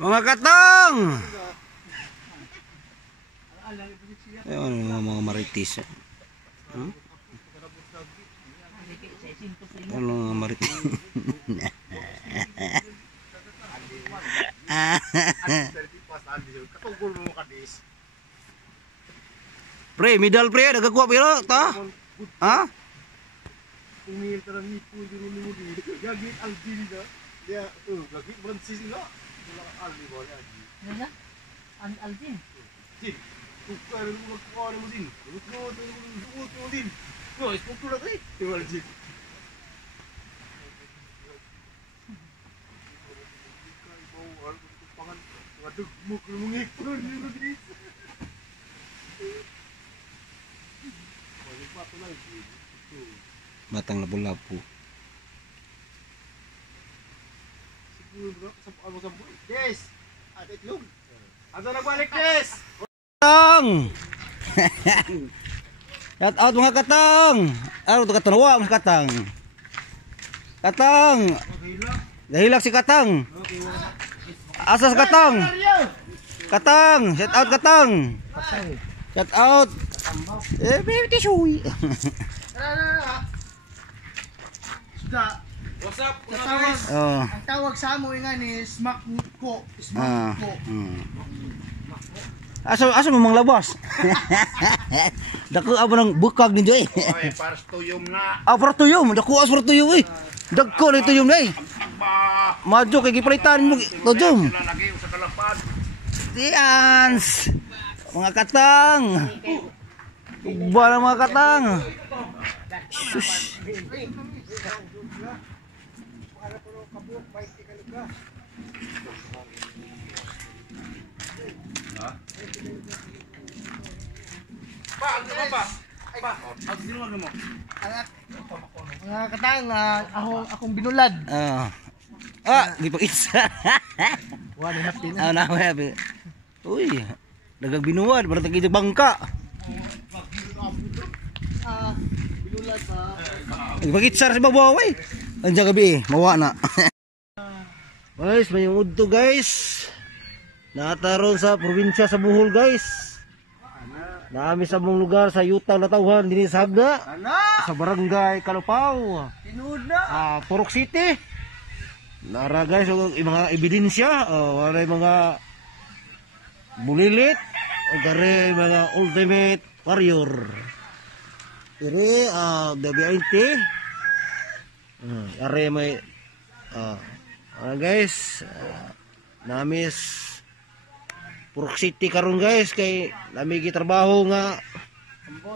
Mga katang! Ayun, mga maritis. Ano mga maritis? Pre, medal pre, nagakuha pero ta? Ha? Pumil terang nipu dulu di. Gagit Alvin dah. Dia gagit Francis lah. Kalau Alvin boleh lagi. Ya? Alvin. Jin. Tukar dulu keluar mesin. Dulu mesin. Oh, itu tu lagi. Jual jin. Waduh, muk mengikut ni. Batang lapu-lapu. Des, ada belum? Ada nak balik Des. Katang! Shout out mga katang! Ano ito katang? Wah, mga katang! Katang! Dahilak si katang! Asas katang! Katang! Shout out katang! Shout out! Baby tissue! Sudah. What's up, guys? Ang tawag sa amo nga ni smack ko. Smack ko. Asa mo mang labas? Dako abo nang bukag ninyo eh. Oy, para tuyom na. Para tuyom, dako as para tuyom eh. Dagko ni tuyom na eh. Maju kay gipalitan mo tuyom. Lagi sa kalapad. Dians. Mga katang. Ubah mga katang. Shush. Mga katang, akong binulad. Gipag-isa. Wala na hapin. Happy. Uy, dagang binuwad, para tagi bangka. Binulad ba? Gipag-isa sa babaw eh. Andiyan gabi eh, mawa na. Guys, may udto guys. Nataron sa probinsya sa Bohol guys. Naami sa mong lugar sa Yutang Natauhan dinhi sa Hagda. Sa barangay Kalupaw. Tinuod na. Purok City. Nara guys og mga ebidensya, wala mga bulilit o gare mga ultimate warrior. Iri WIT. Are may guys, namis Purok City karon guys kay nami gitrabaho nga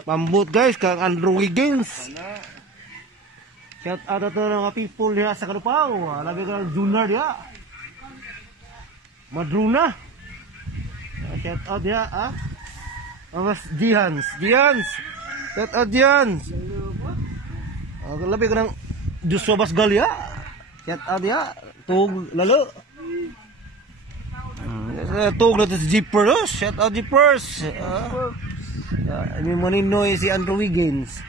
pambot guys kang Andrew Wiggins. Shout out to mga people diha sa Kalupaw, labi ka junior diha. Madruna. Shout out diha Mas Jihans. Shout out Jihans. Labi ka ng Joshua Basgal ya. Shout out diha. Tug lalo. Tug na to si Jeepers. Shout out Jeepers. Ini maninoy si Andrew Wiggins.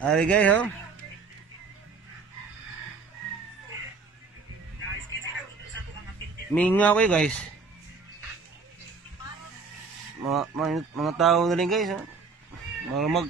Ari guys ho. Minga ko guys. Mga tao na rin guys. Mga